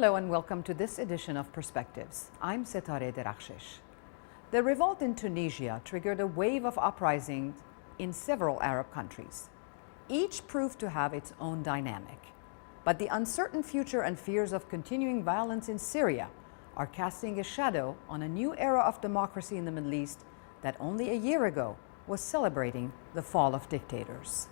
Hello and welcome to this edition of Perspectives. I'm Setareh. The revolt in Tunisia triggered a wave of uprisings in several Arab countries. Each proved to have its own dynamic. But the uncertain future and fears of continuing violence in Syria are casting a shadow on a new era of democracy in the Middle East that only a year ago was celebrating the fall of dictators.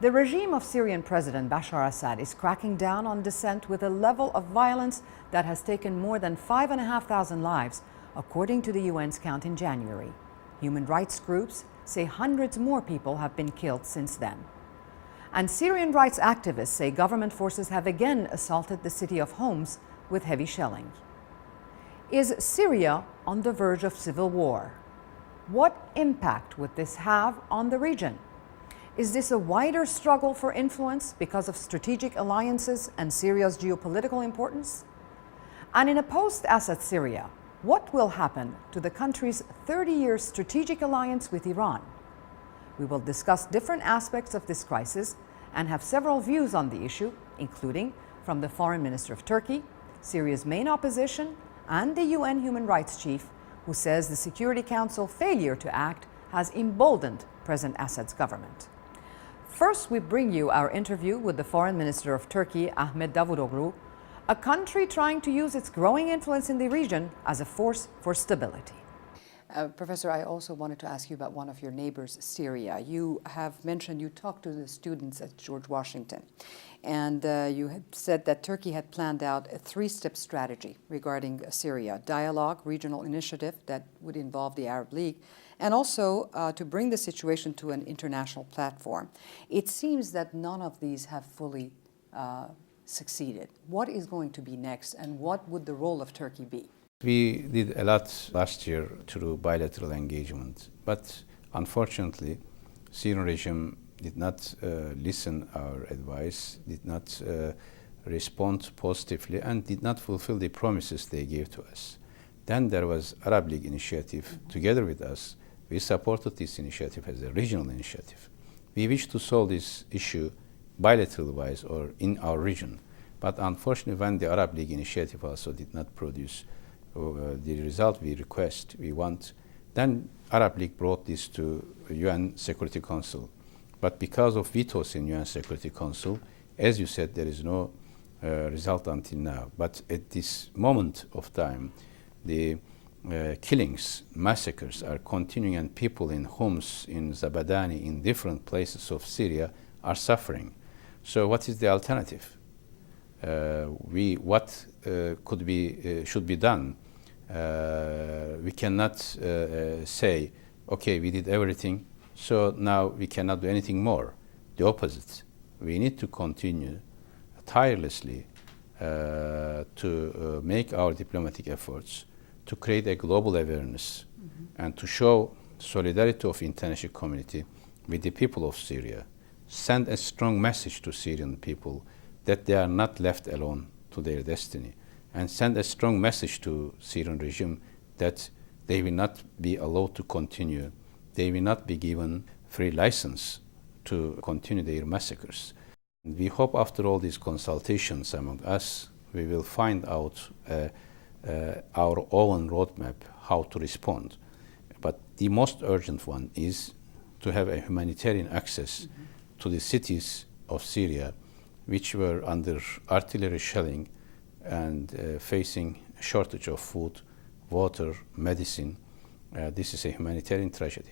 The regime of Syrian President Bashar Assad is cracking down on dissent with a level of violence that has taken more than 5,500 lives, according to the UN's count in January. Human rights groups say hundreds more people have been killed since then. And Syrian rights activists say government forces have again assaulted the city of Homs with heavy shelling. Is Syria on the verge of civil war? What impact would this have on the region? Is this a wider struggle for influence because of strategic alliances and Syria's geopolitical importance? And in a post-Assad Syria, what will happen to the country's 30-year strategic alliance with Iran? We will discuss different aspects of this crisis and have several views on the issue, including from the Foreign Minister of Turkey, Syria's main opposition, and the UN Human Rights Chief, who says the Security Council failure to act has emboldened President Assad's government. First, we bring you our interview with the Foreign Minister of Turkey, Ahmet Davutoglu, a country trying to use its growing influence in the region as a force for stability. Professor, I also wanted to ask you about one of your neighbors, Syria. You have mentioned you talked to the students at George Washington, and you had said that Turkey had planned out a three-step strategy regarding Syria: dialogue, regional initiative that would involve the Arab League, and also to bring the situation to an international platform. It seems that none of these have fully succeeded. What is going to be next, and what would the role of Turkey be? We did a lot last year through bilateral engagement, but unfortunately, Syrian regime did not listen our advice, did not respond positively, and did not fulfill the promises they gave to us. Then there was Arab League initiative. Together with us, we supported this initiative as a regional initiative. We wish to solve this issue bilateral-wise or in our region. But unfortunately, when the Arab League initiative also did not produce the result we want, then Arab League brought this to UN Security Council. But because of vetoes in UN Security Council, as you said, there is no result until now. But at this moment of time, the killings, massacres are continuing, and people in Homs, in Zabadani, in different places of Syria are suffering. So what is the alternative? What should be done? We cannot say, okay, we did everything, so now we cannot do anything more. The opposite. We need to continue tirelessly to make our diplomatic efforts to create a global awareness and to show solidarity of international community with the people of Syria. Send a strong message to Syrian people that they are not left alone to their destiny, and send a strong message to Syrian regime that they will not be allowed to continue. They will not be given free license to continue their massacres. We hope after all these consultations among us, we will find out our own roadmap how to respond. But the most urgent one is to have a humanitarian access to the cities of Syria, which were under artillery shelling and facing a shortage of food, water, medicine. This is a humanitarian tragedy.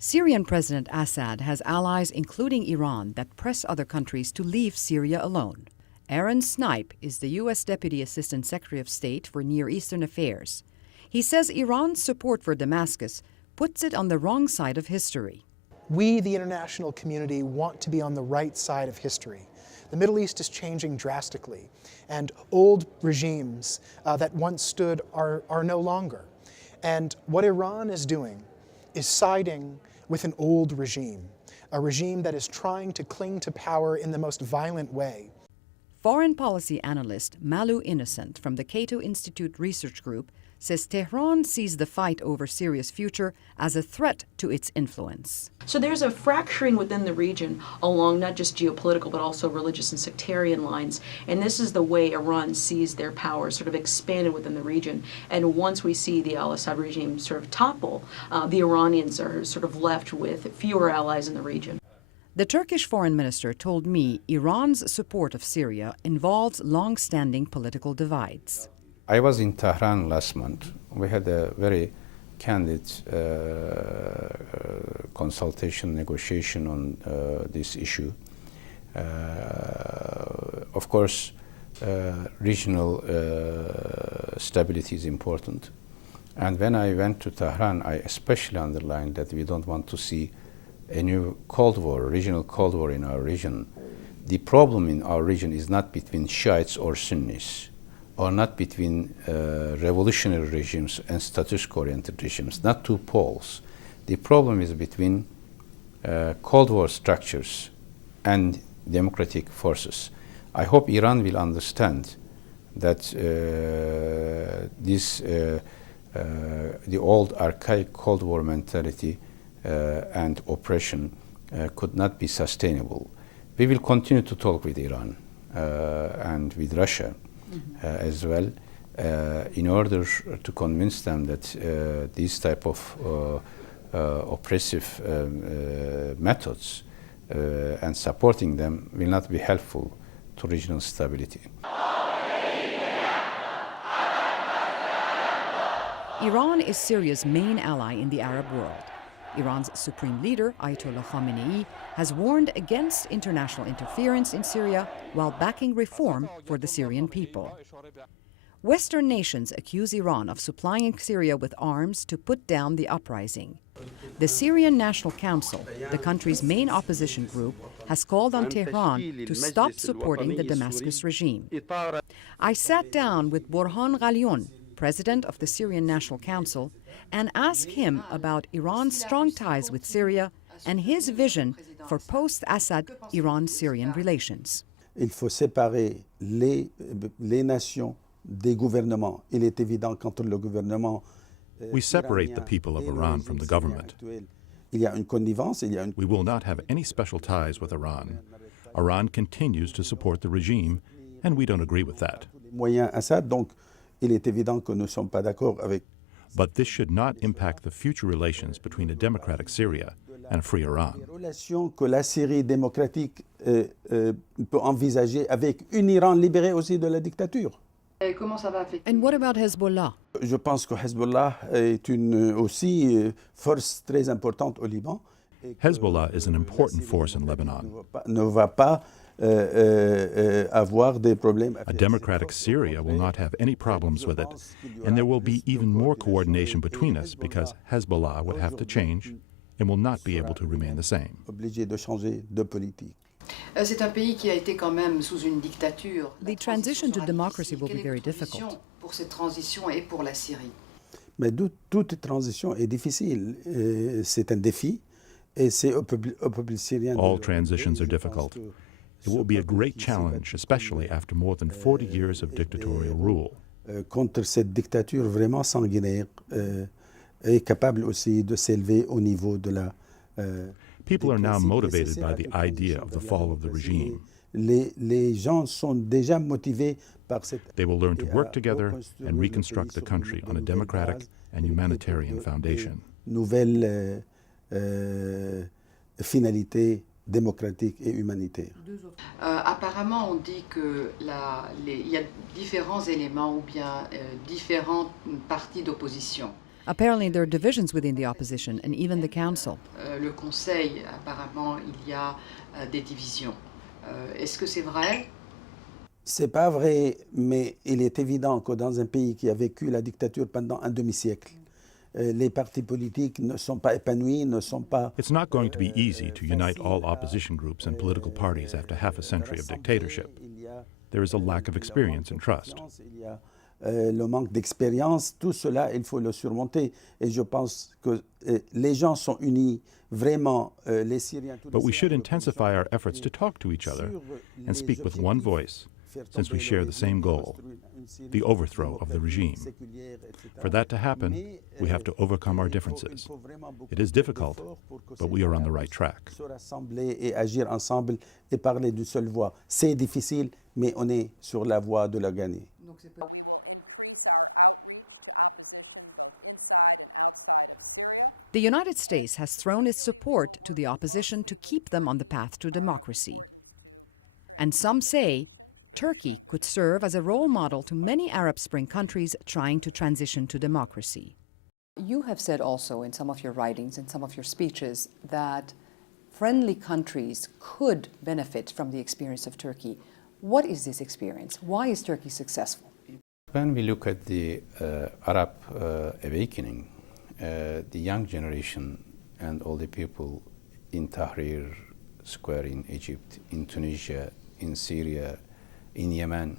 Syrian President Assad has allies, including Iran, that press other countries to leave Syria alone. Aaron Snipe is the U.S. Deputy Assistant Secretary of State for Near Eastern Affairs. He says Iran's support for Damascus puts it on the wrong side of history. We, the international community, want to be on the right side of history. The Middle East is changing drastically, and old regimes that once stood are no longer. And what Iran is doing is siding with an old regime, a regime that is trying to cling to power in the most violent way. Foreign policy analyst Malu Innocent from the Cato Institute Research Group says Tehran sees the fight over Syria's future as a threat to its influence. So there's a fracturing within the region along not just geopolitical but also religious and sectarian lines. And this is the way Iran sees their power sort of expanded within the region. And once we see the al-Assad regime sort of topple, the Iranians are sort of left with fewer allies in the region. The Turkish foreign minister told me Iran's support of Syria involves long-standing political divides. I was in Tehran last month. We had a very candid consultation, negotiation on this issue. Of course, regional stability is important. And when I went to Tehran, I especially underlined that we don't want to see a new Cold War, regional Cold War in our region. The problem in our region is not between Shiites or Sunnis, or not between revolutionary regimes and status quo-oriented regimes, not two poles. The problem is between Cold War structures and democratic forces. I hope Iran will understand that the old archaic Cold War mentality and oppression could not be sustainable. We will continue to talk with Iran and with Russia as well, in order to convince them that these type of oppressive methods and supporting them will not be helpful to regional stability. Iran is Syria's main ally in the Arab world. Iran's supreme leader, Ayatollah Khamenei, has warned against international interference in Syria while backing reform for the Syrian people. Western nations accuse Iran of supplying Syria with arms to put down the uprising. The Syrian National Council, the country's main opposition group, has called on Tehran to stop supporting the Damascus regime. I sat down with Borhan Ghalion, president of the Syrian National Council, and asked him about Iran's strong ties with Syria and his vision for post-Assad Iran-Syrian relations. Il faut séparer les nations des gouvernements. Il est évident qu'entre le gouvernement We separate the people of Iran from the government. il y a une connivence, il y a une... We will not have any special ties with Iran. Iran continues to support the regime, and we don't agree with that. moyens Assad, donc il est évident que nous ne sommes pas d'accord avec... But this should not impact the future relations between a democratic Syria and a free Iran. Les relations que la Syrie démocratique peut envisager avec une Iran libérée aussi de la dictature. And what about Hezbollah? Je pense que Hezbollah est aussi force très importante au Liban. Hezbollah is an important force in Lebanon. Ne va pas avoir des problèmes. A democratic Syria will not have any problems with it, and there will be even more coordination between us because Hezbollah would have to change and will not be able to remain the same. Obligé de changer de politique. C'est un pays qui a été quand même sous une dictature. The transition to democracy will be very difficult. Pour cette transition et pour la Syrie. Mais toute transition est difficile. C'est un défi et c'est au peuple syrien. All transitions are difficult. It will be a great challenge, especially after more than 40 years of dictatorial rule. Contre cette dictature vraiment sanguinaire est capable aussi de s'élever au niveau de la... People are now motivated by the idea of the fall of the regime. Les gens sont déjà motivés par cette... They will learn to work together and reconstruct the country on a democratic and humanitarian foundation. Nouvelle finalité démocratique et humanitaire. Apparemment, on dit qu'il y a différents éléments ou bien différents partis d'opposition. Apparently, there are divisions within the opposition and even the council. Le Conseil, apparemment, il y a des divisions. Est-ce que c'est vrai? C'est pas vrai, mais il est évident que dans un pays qui a vécu la dictature pendant un demi-siècle, les partis politiques ne sont pas épanouis, ne sont pas... It's not going to be easy to unite all opposition groups and political parties after half a century of dictatorship. There is a lack of experience and trust. Le manque d'expérience, tout cela, il faut le surmonter. Et je pense que les gens sont unis, vraiment, les Syriens... But we should intensify our efforts to talk to each other and speak with one voice, since we share the same goal, the overthrow of the regime. For that to happen, we have to overcome our differences. It is difficult, but we are on the right track. Se rassembler et agir ensemble et parler d'une seule voix. C'est difficile, mais on est sur la voie de la gagner. The United States has thrown its support to the opposition to keep them on the path to democracy. And some say Turkey could serve as a role model to many Arab Spring countries trying to transition to democracy. You have said also in some of your writings, in some of your speeches, that friendly countries could benefit from the experience of Turkey. What is this experience? Why is Turkey successful? When we look at the Arab awakening, the young generation and all the people in Tahrir Square in Egypt, in Tunisia, in Syria, in Yemen,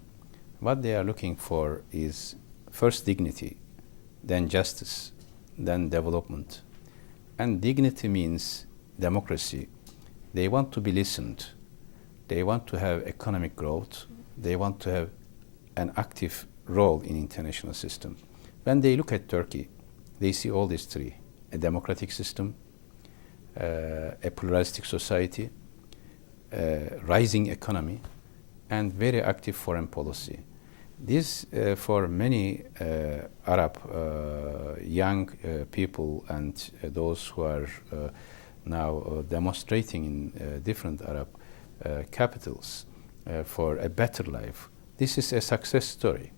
what they are looking for is first dignity, then justice, then development. And dignity means democracy. They want to be listened. They want to have economic growth. They want to have an active role in international system. When they look at Turkey, they see all these three: a democratic system, a pluralistic society, rising economy, and very active foreign policy. This, for many Arab young people and those who are now demonstrating in different Arab capitals for a better life, this is a success story.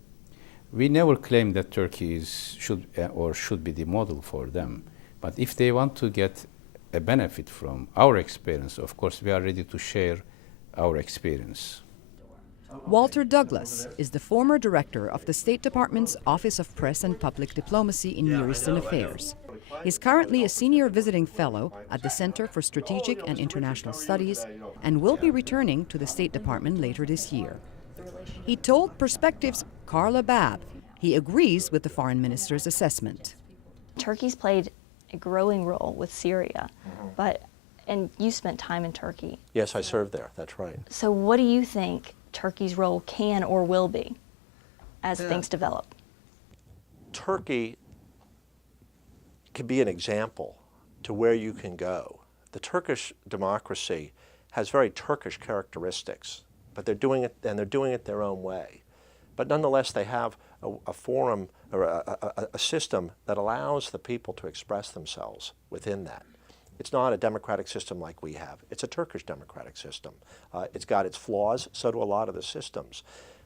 We never claim that Turkey should be the model for them, but if they want to get a benefit from our experience, of course we are ready to share our experience. Walter Douglas is the former director of the State Department's Office of Press and Public Diplomacy in Near Eastern Affairs. He's currently a senior visiting fellow at the Center for Strategic and International Studies and will be returning to the State Department later this year. He told Perspective's Carla Babb he agrees with the foreign minister's assessment. Turkey's played a growing role with Syria, and you spent time in Turkey. Yes, I served there, that's right. So what do you think Turkey's role can or will be as things develop? Turkey can be an example to where you can go. The Turkish democracy has very Turkish characteristics, but they're doing it their own way. But nonetheless, they have a forum or a system that allows the people to express themselves within that. It's not a democratic system like we have. It's a Turkish democratic system. It's got its flaws, so do a lot of the systems.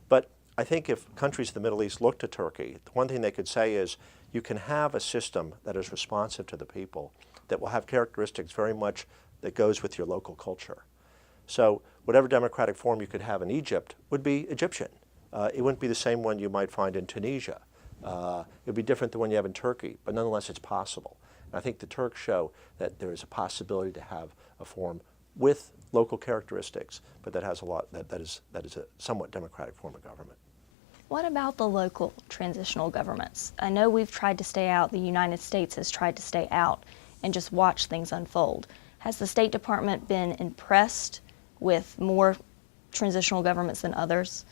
But I think if countries in the Middle East look to Turkey, the one thing they could say is you can have a system that is responsive to the people, that will have characteristics very much that goes with your local culture. So whatever democratic form you could have in Egypt would be Egyptian. It wouldn't be the same one you might find in Tunisia. It would be different than one you have in Turkey, but nonetheless it's possible. And I think the Turks show that there is a possibility to have a form with local characteristics, but that has that is a somewhat democratic form of government. What about the local transitional governments? I know we've tried to stay out, the United States has tried to stay out and just watch things unfold. Has the State Department been impressed with more transitional governments than others?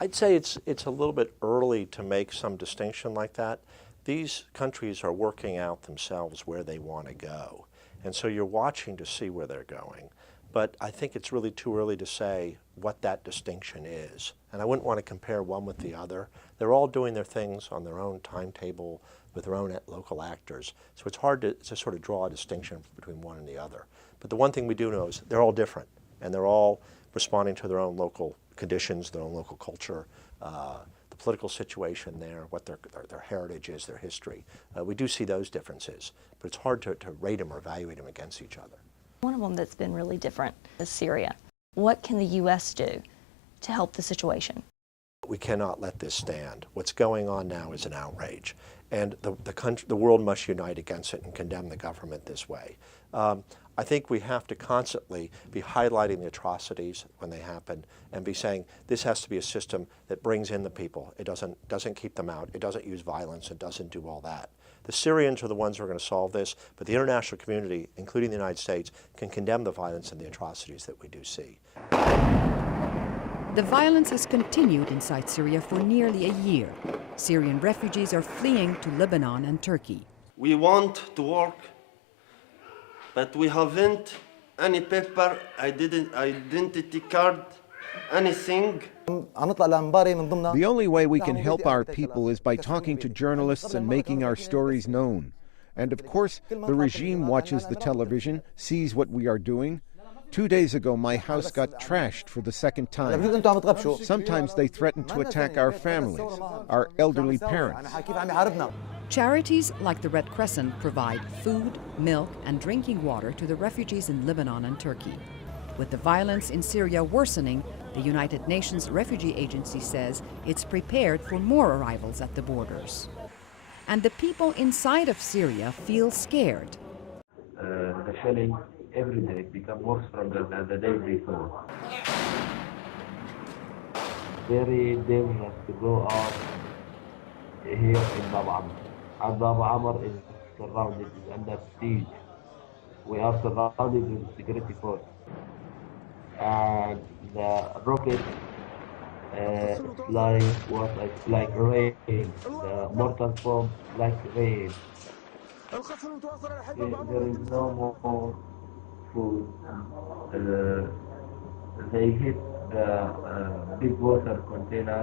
I'd say it's a little bit early to make some distinction like that. These countries are working out themselves where they want to go. And so you're watching to see where they're going. But I think it's really too early to say what that distinction is. And I wouldn't want to compare one with the other. They're all doing their things on their own timetable with their own local actors. So it's hard to sort of draw a distinction between one and the other. But the one thing we do know is they're all different. And they're all responding to their own local conditions, their own local culture, the political situation there, what their heritage is, their history. We do see those differences, but it's hard to rate them or evaluate them against each other. One of them that's been really different is Syria. What can the U.S. do to help the situation? We cannot let this stand. What's going on now is an outrage, and the world must unite against it and condemn the government this way. I think we have to constantly be highlighting the atrocities when they happen and be saying this has to be a system that brings in the people. It doesn't keep them out. It doesn't use violence. It doesn't do all that. The Syrians are the ones who are going to solve this, but the international community, including the United States, can condemn the violence and the atrocities that we do see. The violence has continued inside Syria for nearly a year. Syrian refugees are fleeing to Lebanon and Turkey. We want to work, but we haven't any paper, identity card, anything. The only way we can help our people is by talking to journalists and making our stories known. And of course, the regime watches the television, sees what we are doing. 2 days ago, my house got trashed for the second time. Sometimes they threaten to attack our families, our elderly parents. Charities like the Red Crescent provide food, milk, and drinking water to the refugees in Lebanon and Turkey. With the violence in Syria worsening, the United Nations Refugee Agency says it's prepared for more arrivals at the borders. And the people inside of Syria feel scared. The shelling every day become more stronger than the day before. Very dangerous to go out here in Bab Amr. And Bab Amr is surrounded, is under siege. We are surrounded with security force. And the rocket flying was like rain. The mortar bomb like rain. There is no more food. They hit the big water container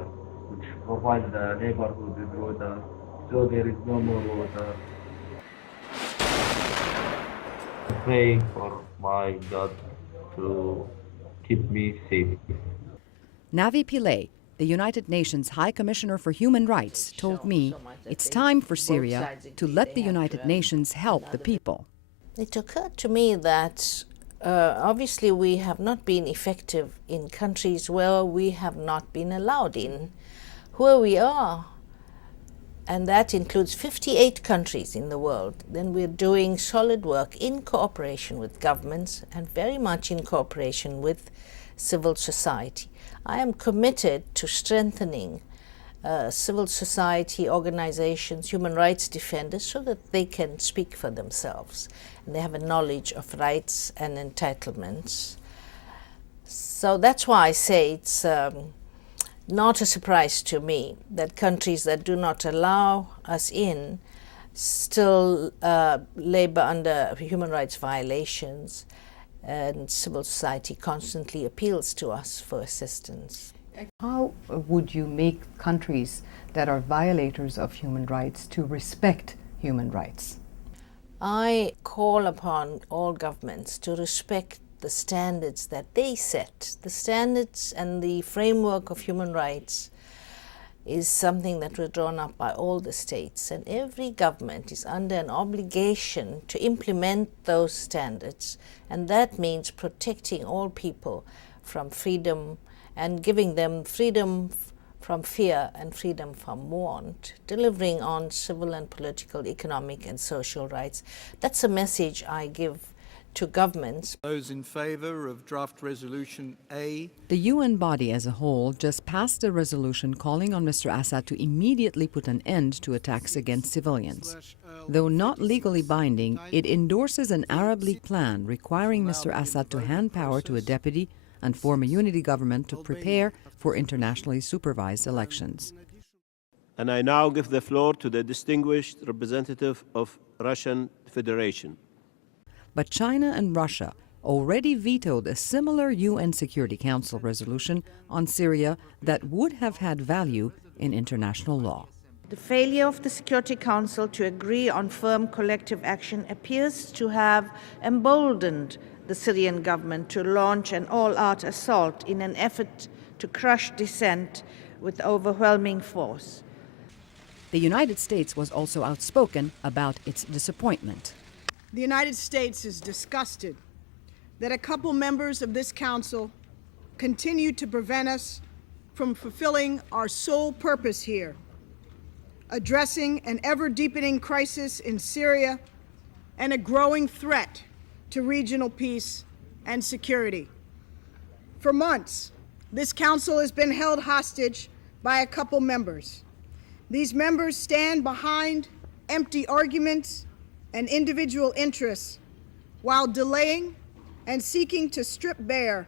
which provides the neighborhood with water, so there is no more water. Praying for my God to keep me safe. Navi Pillay, the United Nations High Commissioner for Human Rights, told me it's time for Syria to let the United Nations help the people. It occurred to me that obviously we have not been effective in countries where we have not been allowed in, where we are, and that includes 58 countries in the world. Then we're doing solid work in cooperation with governments and very much in cooperation with civil society. I am committed to strengthening civil society organizations, human rights defenders, so that they can speak for themselves and they have a knowledge of rights and entitlements. So that's why I say it's not a surprise to me that countries that do not allow us in still labor under human rights violations, and civil society constantly appeals to us for assistance. How would you make countries that are violators of human rights to respect human rights? I call upon all governments to respect the standards that they set. The standards and the framework of human rights is something that was drawn up by all the states, and every government is under an obligation to implement those standards, and that means protecting all people from freedom and giving them freedom from fear and freedom from want, delivering on civil and political, economic and social rights. That's a message I give to governments. Those in favour of draft resolution A. The UN body as a whole just passed a resolution calling on Mr. Assad to immediately put an end to attacks against civilians. Though not legally binding, it endorses an Arab League plan requiring Mr. Assad to hand power to a deputy and form a unity government to prepare for internationally supervised elections. And I now give the floor to the distinguished representative of Russian Federation. But China and Russia already vetoed a similar UN Security Council resolution on Syria that would have had value in international law. The failure of the Security Council to agree on firm collective action appears to have emboldened the Syrian government to launch an all-out assault in an effort to crush dissent with overwhelming force. The United States was also outspoken about its disappointment. The United States is disgusted that a couple members of this council continue to prevent us from fulfilling our sole purpose here, addressing an ever-deepening crisis in Syria and a growing threat to regional peace and security. For months, this council has been held hostage by a couple members. These members stand behind empty arguments and individual interests while delaying and seeking to strip bare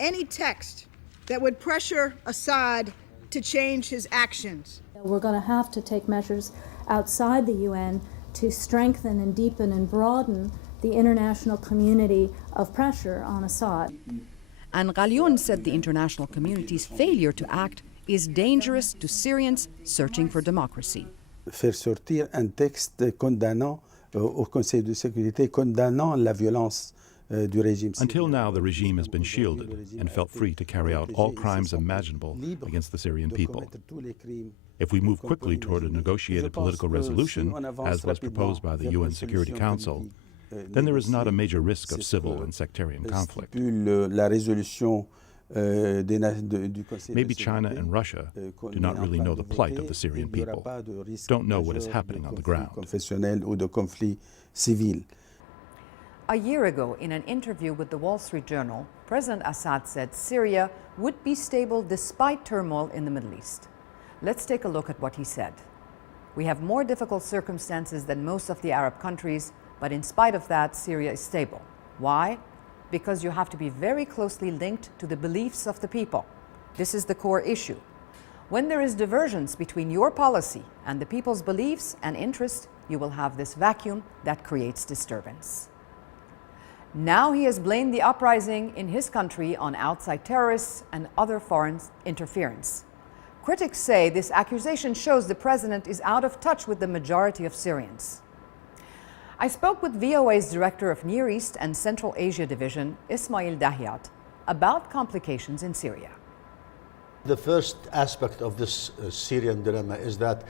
any text that would pressure Assad to change his actions. We're going to have to take measures outside the UN to strengthen and deepen and broaden the international community of pressure on Assad. And Ghalioun said the international community's failure to act is dangerous to Syrians searching for democracy. Faire sortir un texte condamnant au Conseil de sécurité, condamnant la violence du régime. Until now, the regime has been shielded and felt free to carry out all crimes imaginable against the Syrian people. If we move quickly toward a negotiated political resolution, as was proposed by the UN Security Council, then there is not a major risk of civil and sectarian conflict. Maybe China and Russia do not really know the plight of the Syrian people, don't know what is happening on the ground. A year ago, in an interview with the Wall Street Journal, President Assad said Syria would be stable despite turmoil in the Middle East. Let's take a look at what he said. We have more difficult circumstances than most of the Arab countries, but in spite of that, Syria is stable. Why? Because you have to be very closely linked to the beliefs of the people. This is the core issue. When there is divergence between your policy and the people's beliefs and interests, you will have this vacuum that creates disturbance. Now he has blamed the uprising in his country on outside terrorists and other foreign interference. Critics say this accusation shows the president is out of touch with the majority of Syrians. I spoke with VOA's Director of Near East and Central Asia Division, Ismail Dahiat, about complications in Syria. The first aspect of this Syrian dilemma is that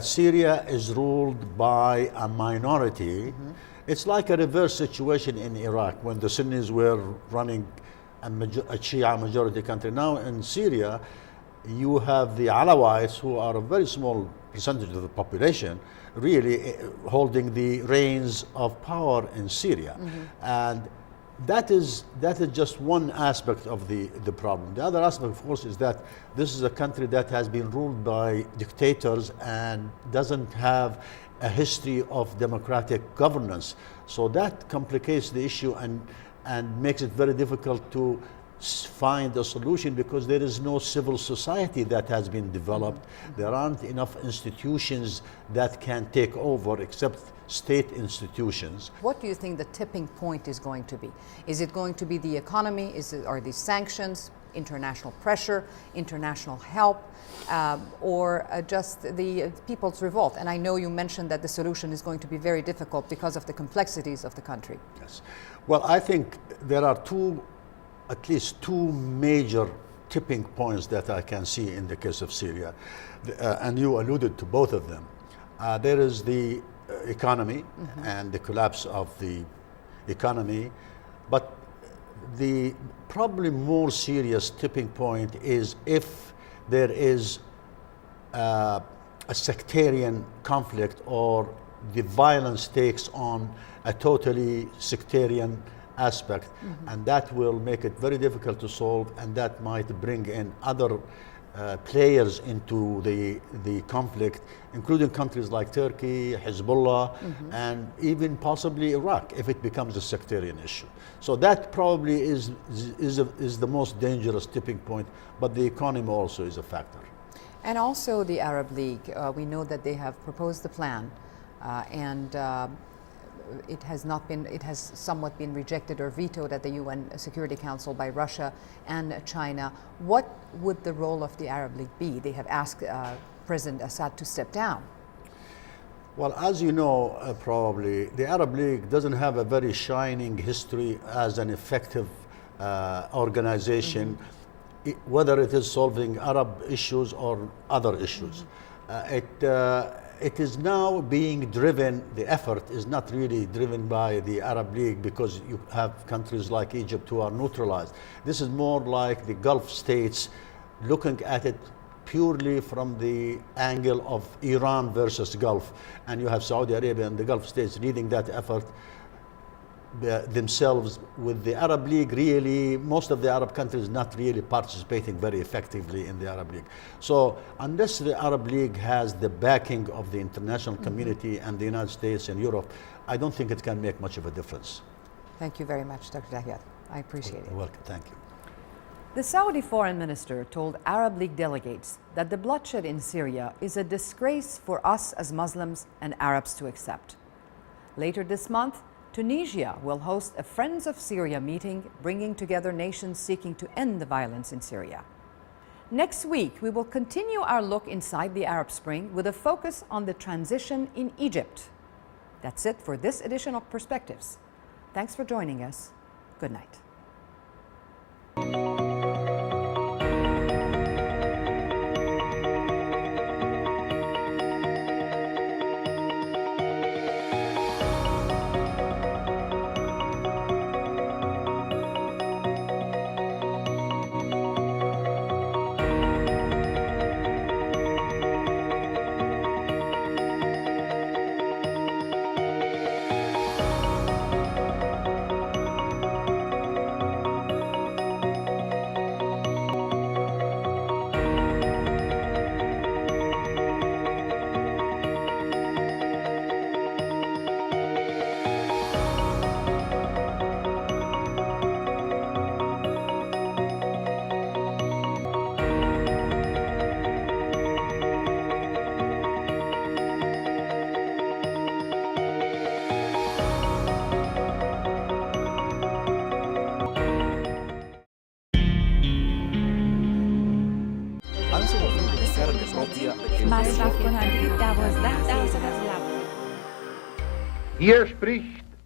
Syria is ruled by a minority. It's like a reverse situation in Iraq when the Sunnis were running a Shia majority country. Now in Syria, you have the Alawites, who are a very small percentage of the population, really holding the reins of power in Syria. And that is just one aspect of the problem. The other aspect, of course, is that this is a country that has been ruled by dictators and doesn't have a history of democratic governance. So that complicates the issue and makes it very difficult to find a solution, because there is no civil society that has been developed. There aren't enough institutions that can take over except state institutions. What do you think the tipping point is going to be? Is it going to be the economy? Are these sanctions, international pressure, international help, or just the people's revolt? And I know you mentioned that the solution is going to be very difficult because of the complexities of the country. Yes. Well, I think there are at least two major tipping points that I can see in the case of Syria, and you alluded to both of them. There is the economy and the collapse of the economy, but the probably more serious tipping point is if there is a sectarian conflict, or the violence takes on a totally sectarian aspect, and that will make it very difficult to solve, and that might bring in other players into the conflict, including countries like Turkey, Hezbollah, and even possibly Iraq, if it becomes a sectarian issue. So that probably is the most dangerous tipping point, but the economy also is a factor. And also the Arab League. We know that they have proposed the plan, and it has somewhat been rejected or vetoed at the UN Security Council by Russia and China. What would the role of the Arab League be? They have asked President Assad to step down. Well, as you know, probably, the Arab League doesn't have a very shining history as an effective organization, whether it is solving Arab issues or other issues. It is now being driven, the effort is not really driven by the Arab League, because you have countries like Egypt who are neutralized. This is more like the Gulf states looking at it purely from the angle of Iran versus Gulf. And you have Saudi Arabia and the Gulf states leading that effort themselves, with the Arab League really, most of the Arab countries not really participating very effectively in the Arab League. So unless the Arab League has the backing of the international community and the United States and Europe, I don't think it can make much of a difference. Thank you very much, Dr. Dahiat. I appreciate it. You're welcome. Thank you. The Saudi foreign minister told Arab League delegates that the bloodshed in Syria is a disgrace for us as Muslims and Arabs to accept. Later this month, Tunisia will host a Friends of Syria meeting, bringing together nations seeking to end the violence in Syria. Next week, we will continue our look inside the Arab Spring with a focus on the transition in Egypt. That's it for this edition of Perspectives. Thanks for joining us. Good night.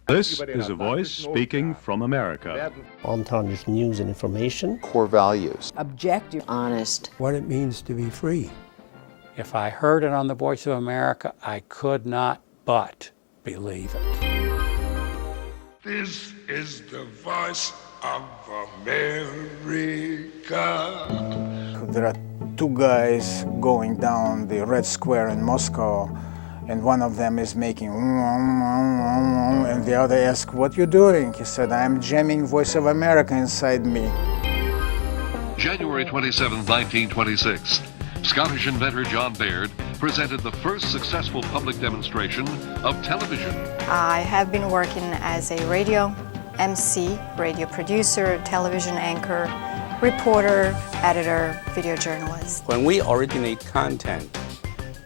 This is a voice speaking from America. On-target news and information. Core values. Objective. Honest. What it means to be free. If I heard it on the Voice of America, I could not but believe it. This is the voice of America. There are two guys going down the Red Square in Moscow, and one of them is making and the other asks, "What you doing?" He said, "I'm jamming Voice of America inside me." January 27, 1926, Scottish inventor John Baird presented the first successful public demonstration of television. I have been working as a radio MC, radio producer, television anchor, reporter, editor, video journalist. When we originate content,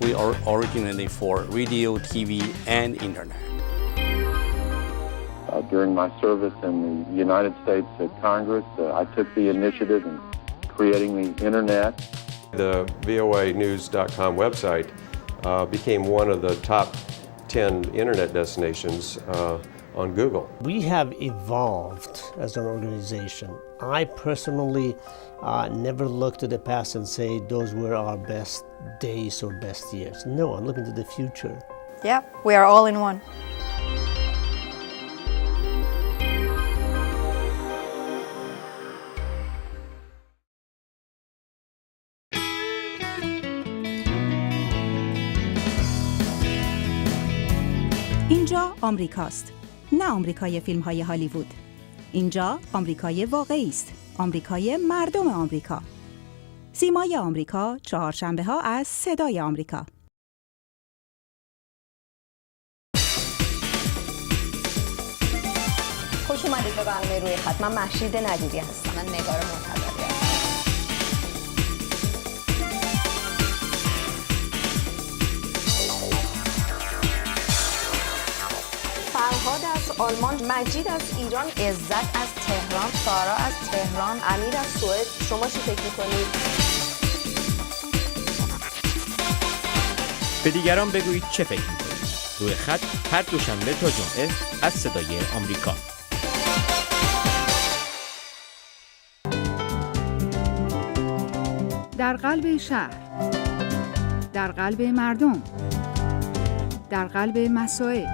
we are originally for radio, TV, and internet. During my service in the United States Congress, I took the initiative in creating the internet. The voanews.com website became one of the top 10 internet destinations on Google. We have evolved as an organization. I personally never look to the past and say those were our best days or best years. No, I'm looking to the future. Yeah, we are all in one. اینجا آمریکاست، نه آمریکای فیلم‌های هالیوود. اینجا آمریکای واقعی است، آمریکای مردم آمریکا. سیمای آمریکا، چهارشنبه‌ها از صدای آمریکا. خوش اومدید به برنامه روی خط. من مهشید ندیری هستم. من نگار منتظری هستم. فرهاد از آلمان، مجید از ایران، عزت از تهران، سارا از تهران، امیر از سوئد. شما چی فکر می‌کنید؟ به دیگران بگویید چه فکر می‌کنید. روی خط هر دوشنبه تا جمعه از صدای آمریکا. در قلب شهر، در قلب مردم، در قلب مسائل.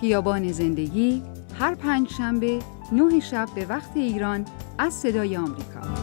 خیابان زندگی هر پنجشنبه 9 شب به وقت ایران از صدای آمریکا.